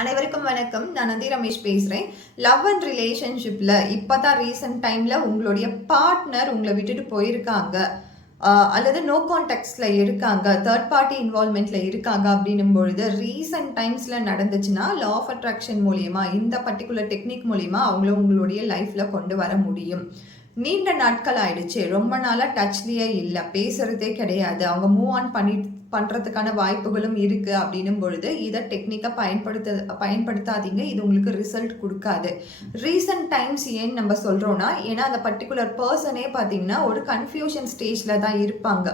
அனைவருக்கும் வணக்கம். நான் நந்தி ரமேஷ் பேசுகிறேன் லவ் அண்ட் ரிலேஷன்ஷிப்பில் இப்போ தான் ரீசெண்ட் டைமில் உங்களுடைய பார்ட்னர் உங்களை விட்டுட்டு போயிருக்காங்க. அல்லது நோ கான்டாக்ட்ஸில் இருக்காங்க. தேர்ட் பார்ட்டி இன்வால்மெண்ட்டில் இருக்காங்க அப்படின்னும் பொழுது ரீசெண்ட் டைம்ஸில் நடந்துச்சுன்னா லா ஆஃப் அட்ராக்ஷன் மூலிமா இந்த பர்டிகுலர் டெக்னிக் மூலியமா அவங்கள உங்களுடைய லைஃப்பில் கொண்டு வர முடியும். நீண்ட நாட்கள் ஆயிடுச்சு. ரொம்ப நாளாக டச்லேயே இல்லை. பேசுகிறதே கிடையாது. அவங்க மூவ் ஆன் பண்ணிட்டு பண்ணுறதுக்கான வாய்ப்புகளும் இருக்குது அப்படின்னும் பொழுது இதை டெக்னிக்காக பயன்படுத்த பயன்படுத்தாதீங்க. இது உங்களுக்கு ரிசல்ட் கொடுக்காது. ரீசன்ட் டைம்ஸ் ஏன் நம்ம சொல்கிறோன்னா ஏன்னா அந்த பர்டிகுலர் பர்சனே பார்த்தீங்கன்னா ஒரு கன்ஃபியூஷன் ஸ்டேஜில் தான் இருப்பாங்க.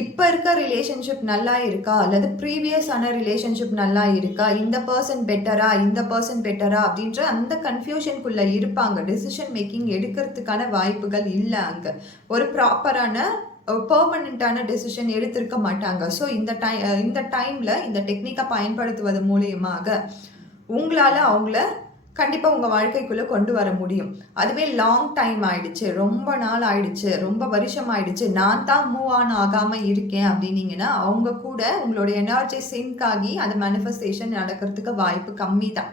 இப்போ இருக்க ரிலேஷன்ஷிப் நல்லா இருக்கா? அல்லது ப்ரீவியஸான ரிலேஷன்ஷிப் நல்லா இருக்கா? இந்த பர்சன் பெட்டரா இந்த பர்சன் பெட்டரா அப்படின்ற அந்த கன்ஃபியூஷனுக்குள்ளே இருப்பாங்க. டெசிஷன் மேக்கிங் எடுக்கிறதுக்கான வாய்ப்புகள் இல்லை அங்கே. ஒரு ப்ராப்பரான பர்மனண்ட்டான டெசிஷன் எடுத்திருக்க மாட்டாங்க. ஸோ இந்த டை இந்த டைமில் இந்த டெக்னிக்கை பயன்படுத்துவது மூலியமாக உங்களால் அவங்கள கண்டிப்பாக உங்கள் வாழ்க்கைக்குள்ளே கொண்டு வர முடியும். அதுவே லாங் டைம் ஆயிடுச்சு. ரொம்ப நாள் ஆயிடுச்சு. ரொம்ப வருஷம் ஆயிடுச்சு. நான் தான் மூவ் ஆன் ஆகாமல் இருக்கேன் அப்படின்னீங்கன்னா அவங்க கூட உங்களுடைய எனர்ஜி சிங்க் ஆகி அந்த மேனிஃபெஸ்டேஷன் நடக்கிறதுக்கு வாய்ப்பு கம்மி தான்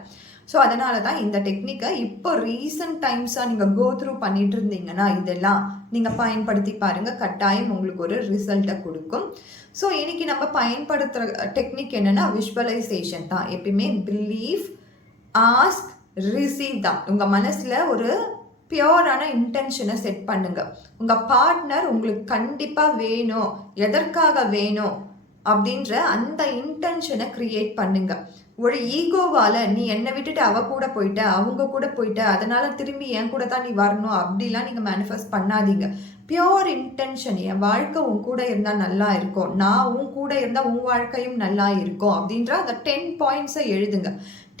ஸோ அதனால தான் இந்த டெக்னிக்கை இப்போ ரீசன்ட் டைம்ஸாக நீங்கள் கோ த்ரூ பண்ணிட்டு இருந்தீங்கன்னா இதெல்லாம் நீங்கள் பயன்படுத்தி பாருங்கள் கட்டாயம் உங்களுக்கு ஒரு ரிசல்ட்டை கொடுக்கும். ஸோ இன்னைக்கு நம்ம பயன்படுத்துகிற டெக்னிக் என்னென்னா விஷுவலைசேஷன் தான். எப்பயுமே பிலீவ் ஆஸ்க் ரிசீவ் தான். உங்கள் மனசில் ஒரு பியோரான இன்டென்ஷனை செட் பண்ணுங்க. உங்கள் பார்ட்னர் உங்களுக்கு கண்டிப்பாக வேணும். எதற்காக வேணும்? அப்படின்ற அந்த இன்டென்ஷனை க்ரியேட் பண்ணுங்கள் ஒரு ஈகோவால் நீ என்னை விட்டுட்டு அவ கூட போயிட்ட அவங்க கூட போயிட்ட அதனால் திரும்பி என் கூட தான் நீ வரணும் அப்படிலாம் நீங்கள் மேனிஃபெஸ்ட் பண்ணாதீங்க. பியோர் இன்டென்ஷன் என் வாழ்க்கை உன் கூட இருந்தால் நல்லா இருக்கும். நான் உன் கூட இருந்தால் உன் வாழ்க்கையும் நல்லா இருக்கும் அப்படின்ற அந்த டென் பாயிண்ட்ஸை எழுதுங்க.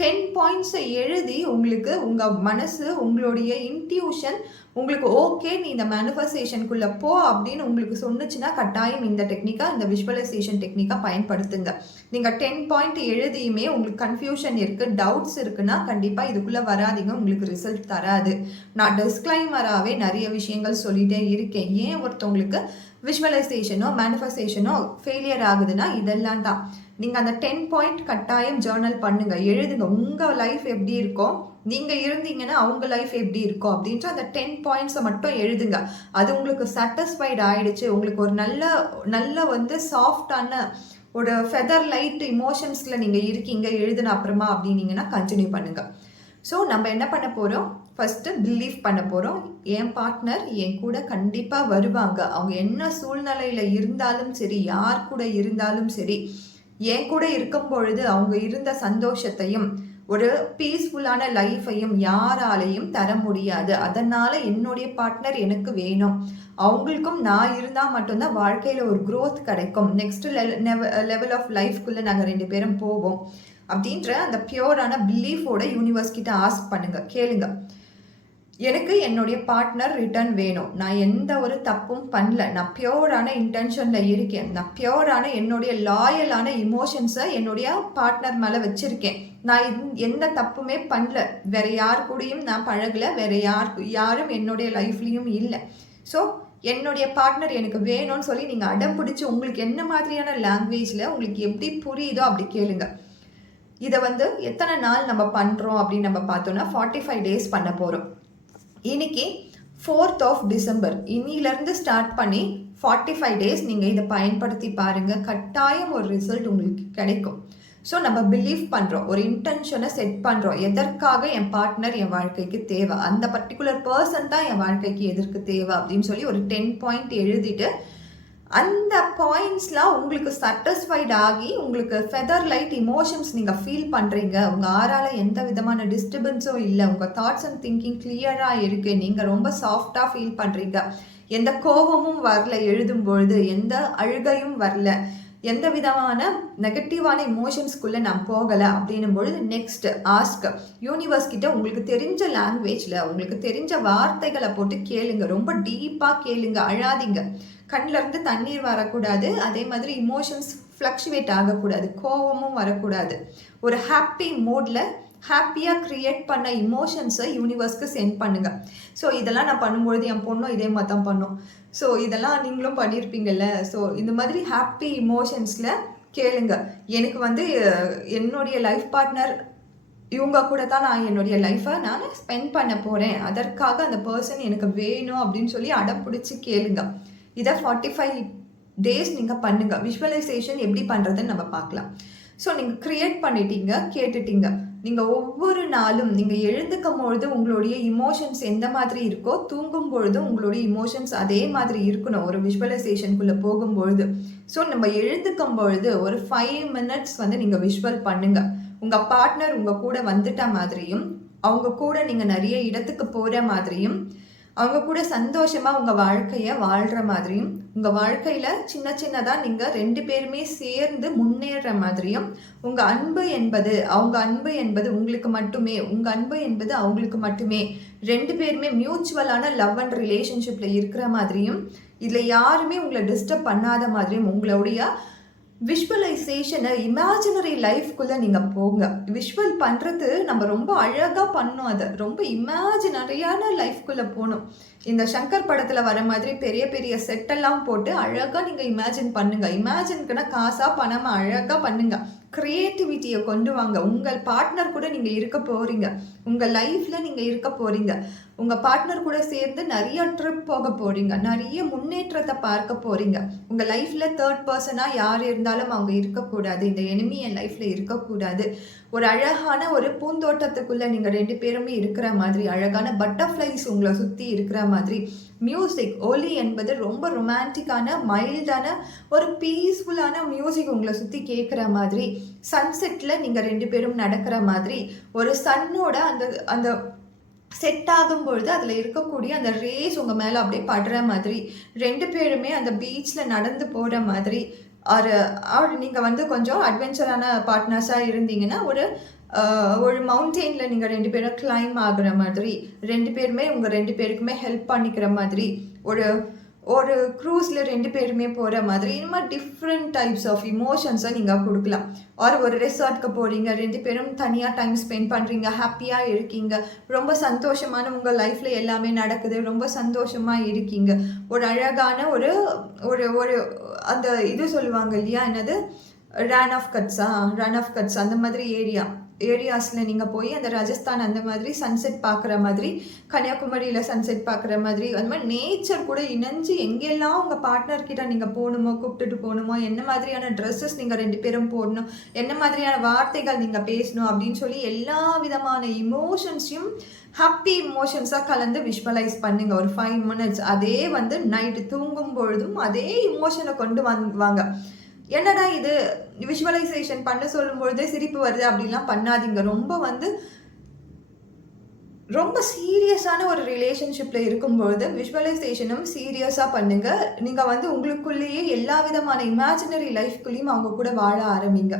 டென் பாயிண்ட்ஸை எழுதி உங்களுக்கு உங்கள் மனசு உங்களுடைய இன்ட்யூஷன் உங்களுக்கு ஓகே நீ இந்த மேனிஃபெஸ்டேஷனுக்குள்ளே போ அப்படின்னு உங்களுக்கு சொன்னுச்சுன்னா கட்டாயம் இந்த டெக்னிக்காக இந்த விஷுவலைசேஷன் டெக்னிக்காக பயன்படுத்துங்க. நீங்கள் டென் பாயிண்ட் எழுதியுமே உங்களுக்கு கன்ஃபியூஷன் இருக்குது டவுட்ஸ் இருக்குன்னா கண்டிப்பாக இதுக்குள்ளே வராதீங்க உங்களுக்கு ரிசல்ட் தராது. நான் டிஸ்க்ளைமராகவே நிறைய விஷயங்கள் சொல்லிட்டே இருக்கேன். ஏன் ஒருத்தவங்களுக்கு விஷுவலைசேஷனோ மேனிஃபெஸ்டேஷனோ ஃபெயிலியர் ஆகுதுன்னா இதெல்லாம் தான். நீங்கள் அந்த டென் பாயிண்ட் கட்டாயம் ஜேர்னல் பண்ணுங்கள் எழுதுங்க. உங்கள் லைஃப் எப்படி இருக்கும் நீங்கள் இருந்தீங்கன்னா அவங்க லைஃப் எப்படி இருக்கும் அப்படின்ற அந்த டென் பாயிண்ட்ஸை மட்டும் எழுதுங்க. அது உங்களுக்கு சாட்டிஸ்ஃபைடு ஆயிடுச்சு. உங்களுக்கு ஒரு நல்ல நல்ல வந்து சாஃப்டான ஒரு ஃபெதர் லைட் இமோஷன்ஸில் நீங்கள் இருக்கீங்க எழுதுன அப்புறமா அப்படின்னீங்கன்னா கண்டினியூ பண்ணுங்கள் ஸோ நம்ம என்ன பண்ண போகிறோம் ஃபஸ்ட்டு பிலீவ் பண்ண போகிறோம் என் பார்ட்னர் என் கூட கண்டிப்பாக வருவாங்க. அவங்க என்ன சூழ்நிலையில் இருந்தாலும் சரி யார் கூட இருந்தாலும் சரி என் கூட இருக்கும் பொழுது அவங்க இருந்த சந்தோஷத்தையும் ஒரு பீஸ்ஃபுல்லான லைஃப்பையும் யாராலையும் தர முடியாது. அதனால் என்னுடைய பார்ட்னர் எனக்கு வேணும். அவங்களுக்கும் நான் இருந்தால் மட்டும்தான் வாழ்க்கையில் ஒரு க்ரோத் கிடைக்கும். நெக்ஸ்ட் லெவல் ஆஃப் லைஃப்குள்ளே நாங்கள் ரெண்டு பேரும் போவோம். அப்படின்ற அந்த பியோரான பிலீஃபோட யூனிவர்ஸ் கிட்ட ஆஸ்க் பண்ணுங்க. கேளுங்க. எனக்கு என்னுடைய பார்ட்னர் ரிட்டர்ன் வேணும். நான் எந்த ஒரு தப்பும் பண்ணல. நான் பியோரான இன்டென்ஷனில் இருக்கேன். நான் பியோரான என்னுடைய லாயலான இமோஷன்ஸை என்னுடைய பார்ட்னர் மேலே வச்சுருக்கேன். நான் எந்த தப்புமே பண்ணல. வேற யார் கூடயும் நான் பழகலை. வேறு யார் யாரும் என்னுடைய லைஃப்லேயும் இல்லை. ஸோ என்னுடைய பார்ட்னர் எனக்கு வேணும்னு சொல்லி நீங்கள் அடம் பிடிச்சி உங்களுக்கு என்ன மாதிரியான லாங்குவேஜில் உங்களுக்கு எப்படி புரியுதோ அப்படி கேளுங்க. இதை வந்து எத்தனை நாள் நம்ம பண்ணுறோம் அப்படின்னு நம்ம பார்த்தோன்னா ஃபார்ட்டி ஃபைவ் டேஸ் பண்ண போகிறோம் இன்னைக்கு ஃபோர்த் ஆஃப் டிசம்பர் இன்னிலேருந்து ஸ்டார்ட் பண்ணி ஃபார்ட்டி ஃபைவ் டேஸ் நீங்கள் இதை பயன்படுத்தி பாருங்கள் கட்டாயம் ஒரு ரிசல்ட் உங்களுக்கு கிடைக்கும். ஸோ நம்ம பிலீவ் பண்ணுறோம் ஒரு இன்டென்ஷனை செட் பண்ணுறோம் எதற்காக என் பார்ட்னர் என் வாழ்க்கைக்கு தேவை? அந்த பர்டிகுலர் பர்சன் தான் என் வாழ்க்கைக்கு எதற்கு தேவை? அப்படின்னு சொல்லி ஒரு டென் பாயிண்ட் எழுதிட்டு அந்த பாயிண்ட்ஸ்லாம் உங்களுக்கு சாட்டிஸ்ஃபைட் ஆகி உங்களுக்கு ஃபெதர் லைட் இமோஷன்ஸ் நீங்கள் ஃபீல் பண்ணுறீங்க உங்கள் ஆறால் எந்த விதமான டிஸ்டர்பன்ஸும் இல்லை. உங்கள் தாட்ஸ் அண்ட் திங்கிங் கிளியராக இருக்குது நீங்கள் ரொம்ப சாஃப்டாக ஃபீல் பண்ணுறீங்க எந்த கோபமும் வரல எழுதும் பொழுது எந்த அழுகையும் வரல. எந்த விதமான நெகட்டிவான இமோஷன்ஸ்குள்ளே நான் போகலை அப்படின்னும் பொழுது நெக்ஸ்ட் ஆஸ்க் யூனிவர்ஸ் கிட்ட உங்களுக்கு தெரிஞ்ச லாங்குவேஜில் உங்களுக்கு தெரிஞ்ச வார்த்தைகளை போட்டு கேளுங்க. ரொம்ப டீப்பாக கேளுங்க. அழாதீங்க. கண்ணுல இருந்து தண்ணீர் வரக்கூடாது. அதே மாதிரி இமோஷன்ஸ் ஃப்ளக்ஷுவேட் ஆகக்கூடாது. கோவமும் வரக்கூடாது. ஒரு ஹாப்பி மோடில் ஹாப்பியாக க்ரியேட் பண்ண இமோஷன்ஸை யூனிவர்ஸ்க்கு சென்ட் பண்ணுங்கள் ஸோ இதெல்லாம் நான் பண்ணும்பொழுது என் பொண்ணும் இதே மாதிரி தான் பண்ணும். ஸோ இதெல்லாம் நீங்களும் பண்ணியிருப்பீங்கல்ல ஸோ இந்த மாதிரி ஹாப்பி இமோஷன்ஸில் கேளுங்க. எனக்கு வந்து என்னுடைய லைஃப் பார்ட்னர் இவங்க கூட தான் நான் என்னுடைய லைஃப்பை நான் ஸ்பெண்ட் பண்ண போகிறேன் அதற்காக அந்த பர்சன் எனக்கு வேணும் அப்படின்னு சொல்லி அடம் பிடிச்சி கேளுங்க. இதை ஃபார்ட்டி ஃபைவ் டேஸ் நீங்கள் பண்ணுங்கள் விஷுவலைசேஷன் எப்படி பண்ணுறதுன்னு நம்ம பார்க்கலாம். ஸோ நீங்கள் க்ரியேட் பண்ணிட்டீங்க கேட்டுட்டீங்க. நீங்கள் ஒவ்வொரு நாளும் நீங்கள் எழுந்துக்கும் பொழுது உங்களுடைய இமோஷன்ஸ் எந்த மாதிரி இருக்கோ தூங்கும் பொழுது உங்களுடைய இமோஷன்ஸ் அதே மாதிரி இருக்கணும். ஒரு விஷுவலைசேஷனுக்குள்ளே போகும்பொழுது ஸோ நம்ம எழுந்துக்கும் பொழுது ஒரு ஃபைவ் மினிட்ஸ் வந்து நீங்கள் விஷுவல் பண்ணுங்கள் உங்கள் பார்ட்னர் உங்கள் கூட வந்துட்ட மாதிரியும் அவங்க கூட நீங்கள் நிறைய இடத்துக்கு போகிற மாதிரியும் அவங்க கூட சந்தோஷமாக உங்கள் வாழ்க்கையை வாழ்கிற மாதிரியும் உங்கள் வாழ்க்கையில் சின்ன சின்னதாக நீங்கள் ரெண்டு பேருமே சேர்ந்து முன்னேற மாதிரியும் உங்கள் அன்பு என்பது அவங்க அன்பு என்பது உங்களுக்கு மட்டுமே உங்கள் அன்பு என்பது அவங்களுக்கு மட்டுமே ரெண்டு பேருமே மியூச்சுவலான லவ் அண்ட் ரிலேஷன்ஷிப்பில் இருக்கிற மாதிரியும் இதில் யாருமே உங்களை டிஸ்டர்ப் பண்ணாத மாதிரியும் உங்களுடைய விஷுவலைசேஷனை இமேஜினரி லைஃப்குள்ளே நீங்கள் போங்க. விஷுவல் பண்ணுறது நம்ம ரொம்ப அழகாக பண்ணோம் அதை. ரொம்ப இமேஜினரியான லைஃப்குள்ளே போகணும். இந்த சங்கர் படத்தில் வர மாதிரி பெரிய பெரிய செட்டெல்லாம் போட்டு அழகாக நீங்கள் இமேஜின் பண்ணுங்கள் இமேஜின்க்குன்னா காசாக பணமாக அழகாக பண்ணுங்கள் க்ரியேட்டிவிட்டியை கொண்டு வாங்க. உங்கள் பார்ட்னர் கூட நீங்கள் இருக்க போகிறீங்க உங்கள் லைஃப்பில் நீங்கள் இருக்க போகிறீங்க உங்கள் பார்ட்னர் கூட சேர்ந்து நிறைய ட்ரிப் போக போகிறீங்க நிறைய முன்னேற்றத்தை பார்க்க போகிறீங்க உங்கள் லைஃப்பில் தேர்ட் பர்சனாக யார் இருந்தாலும் அவங்க இருக்கக்கூடாது. இந்த எனிமி என் லைஃப்பில் இருக்கக்கூடாது. ஒரு அழகான ஒரு பூந்தோட்டத்துக்குள்ளே நீங்கள் ரெண்டு பேருமே இருக்கிற மாதிரி அழகான பட்டர்ஃப்ளைஸ் உங்களை சுற்றி இருக்கிற மாதிரி மியூசிக் ஒலி என்பது ரொம்ப ரொமான்டிக்கான மைல்டான ஒரு பீஸ்ஃபுல்லான மியூசிக் உங்களை சுற்றி கேட்குற மாதிரி சன்செட்டில் நீங்கள் ரெண்டு பேரும் நடக்கிற மாதிரி ஒரு சன்னோட அந்த அந்த செட் ஆகும் பொழுது அதில் இருக்கக்கூடிய அந்த ரேஸ் உங்கள் மேலே அப்படியே படுற மாதிரி ரெண்டு பேருமே அந்த பீச்சில் நடந்து போகிற மாதிரி ஆர் அவர் நீங்கள் வந்து கொஞ்சம் அட்வென்ச்சரான பார்ட்னர்ஸாக இருந்தீங்கன்னா ஒரு ஒரு மவுண்டெயினில் நீங்கள் ரெண்டு பேரும் கிளைம் ஆகுற மாதிரி ரெண்டு பேருமே உங்கள் ரெண்டு பேருக்குமே ஹெல்ப் பண்ணிக்கிற மாதிரி ஒரு ஒரு க்ரூஸில் ரெண்டு பேருமே போகிற மாதிரி இந்த மாதிரி டிஃப்ரெண்ட் டைப்ஸ் ஆஃப் இமோஷன்ஸை நீங்கள் கொடுக்கலாம். ஆர் ஒரு ரெசார்ட்க்கு போகிறீங்க ரெண்டு பேரும் தனியாக டைம் ஸ்பெண்ட் பண்ணுறீங்க ஹாப்பியாக இருக்கீங்க ரொம்ப சந்தோஷமான உங்கள் லைஃப்பில் எல்லாமே நடக்குது ரொம்ப சந்தோஷமாக இருக்கீங்க. ஒரு அழகான ஒரு ஒரு ஒரு அந்த இது சொல்லுவாங்க இல்லையா என்னது? ரன் ஆஃப் கட்ஸா ரன் ஆஃப் கட்ஸ் அந்த மாதிரி ஏரியா ஏரியாஸில் நீங்கள் போய் அந்த ராஜஸ்தான் அந்த மாதிரி சன்செட் பார்க்குற மாதிரி கன்னியாகுமரியில் சன்செட் பார்க்குற மாதிரி அந்த மாதிரி நேச்சர் கூட இணைஞ்சு எங்கெல்லாம் உங்கள் பார்ட்னர்கிட்ட நீங்கள் போகணுமோ கூப்பிட்டுட்டு போகணுமோ என்ன மாதிரியான ட்ரெஸ்ஸஸ் நீங்கள் ரெண்டு பேரும் போடணும் என்ன மாதிரியான வார்த்தைகள் நீங்கள் பேசணும் அப்படின்னு சொல்லி எல்லா விதமான இமோஷன்ஸையும் ஹாப்பி இமோஷன்ஸாக கலந்து விஷுவலைஸ் பண்ணுங்க. ஒரு ஃபைவ் மினிட்ஸ் அதே வந்து நைட்டு தூங்கும் பொழுதும் அதே இமோஷனை கொண்டு வாங்க. என்னடா இது? விஷுவலைசேஷன் பண்ண சொல்லும் பொழுதே சிரிப்பு வருது. அப்படிலாம் பண்ணாதீங்க. ரொம்ப வந்து ரொம்ப சீரியஸான ஒரு ரிலேஷன்ஷிப்பில் இருக்கும்பொழுது விஷுவலைசேஷனும் சீரியஸாக பண்ணுங்கள் நீங்கள் வந்து உங்களுக்குள்ளேயே எல்லா விதமான இமேஜினரி லைஃப்குள்ளேயும் அவங்க கூட வாழ ஆரம்பிங்க.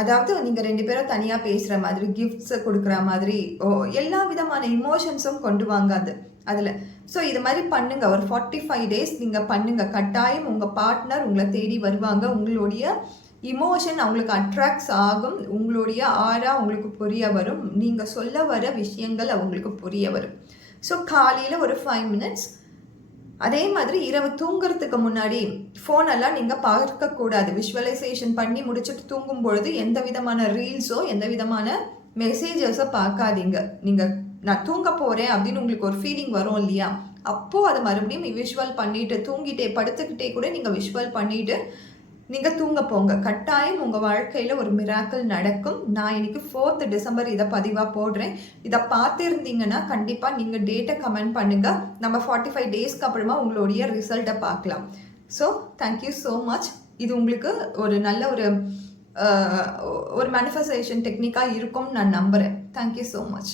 அதாவது நீங்கள் ரெண்டு பேரும் தனியாக பேசுகிற மாதிரி கிஃப்ட்ஸை கொடுக்குற மாதிரி ஓ எல்லா விதமான இமோஷன்ஸும் கொண்டு வாங்க அது. அதில் ஸோ இது மாதிரி பண்ணுங்கள் ஒரு ஃபார்ட்டி ஃபைவ் டேஸ் நீங்கள் பண்ணுங்கள் கட்டாயம் உங்கள் பார்ட்னர் உங்களை தேடி வருவாங்க. உங்களுடைய இமோஷன் அவங்களுக்கு அட்ராக்ட்ஸ் ஆகும். உங்களுடைய ஆறா உங்களுக்கு புரிய வரும். நீங்கள் சொல்ல வர விஷயங்கள் அவங்களுக்கு புரிய வரும். ஸோ காலையில் ஒரு ஃபைவ் மினிட்ஸ் அதே மாதிரி இரவு தூங்குறதுக்கு முன்னாடி ஃபோனெல்லாம் நீங்கள் பார்க்கக்கூடாது. விஷுவலைசேஷன் பண்ணி முடிச்சுட்டு தூங்கும் பொழுது எந்த விதமான ரீல்ஸோ எந்த விதமான மெசேஜஸோ பார்க்காதீங்க. நீங்கள் நான் தூங்க போகிறேன் அப்படின்னு உங்களுக்கு ஒரு ஃபீலிங் வரும் இல்லையா? அப்போது அதை மறுபடியும் விஷுவல் பண்ணிவிட்டு தூங்கிட்டே படுத்துக்கிட்டே கூட நீங்கள் விஷுவல் பண்ணிவிட்டு நீங்கள் தூங்க போங்க. கட்டாயம் உங்கள் வாழ்க்கையில் ஒரு மிராக்கள் நடக்கும். நான் இன்னைக்கு ஃபோர்த் டிசம்பர் இதை பதிவாக போடுறேன். இதை பார்த்துருந்தீங்கன்னா கண்டிப்பாக நீங்கள் டேட்டை கமெண்ட் பண்ணுங்கள் நம்ம ஃபார்ட்டி ஃபைவ் டேஸ்க்கு அப்புறமா உங்களுடைய ரிசல்ட்டை பார்க்கலாம். ஸோ தேங்க்யூ ஸோ மச் இது உங்களுக்கு ஒரு நல்ல ஒரு ஒரு மேனிஃபெஸ்டேஷன் டெக்னிக்காக இருக்கும்னு நான் நம்புகிறேன் தேங்க்யூ ஸோ மச்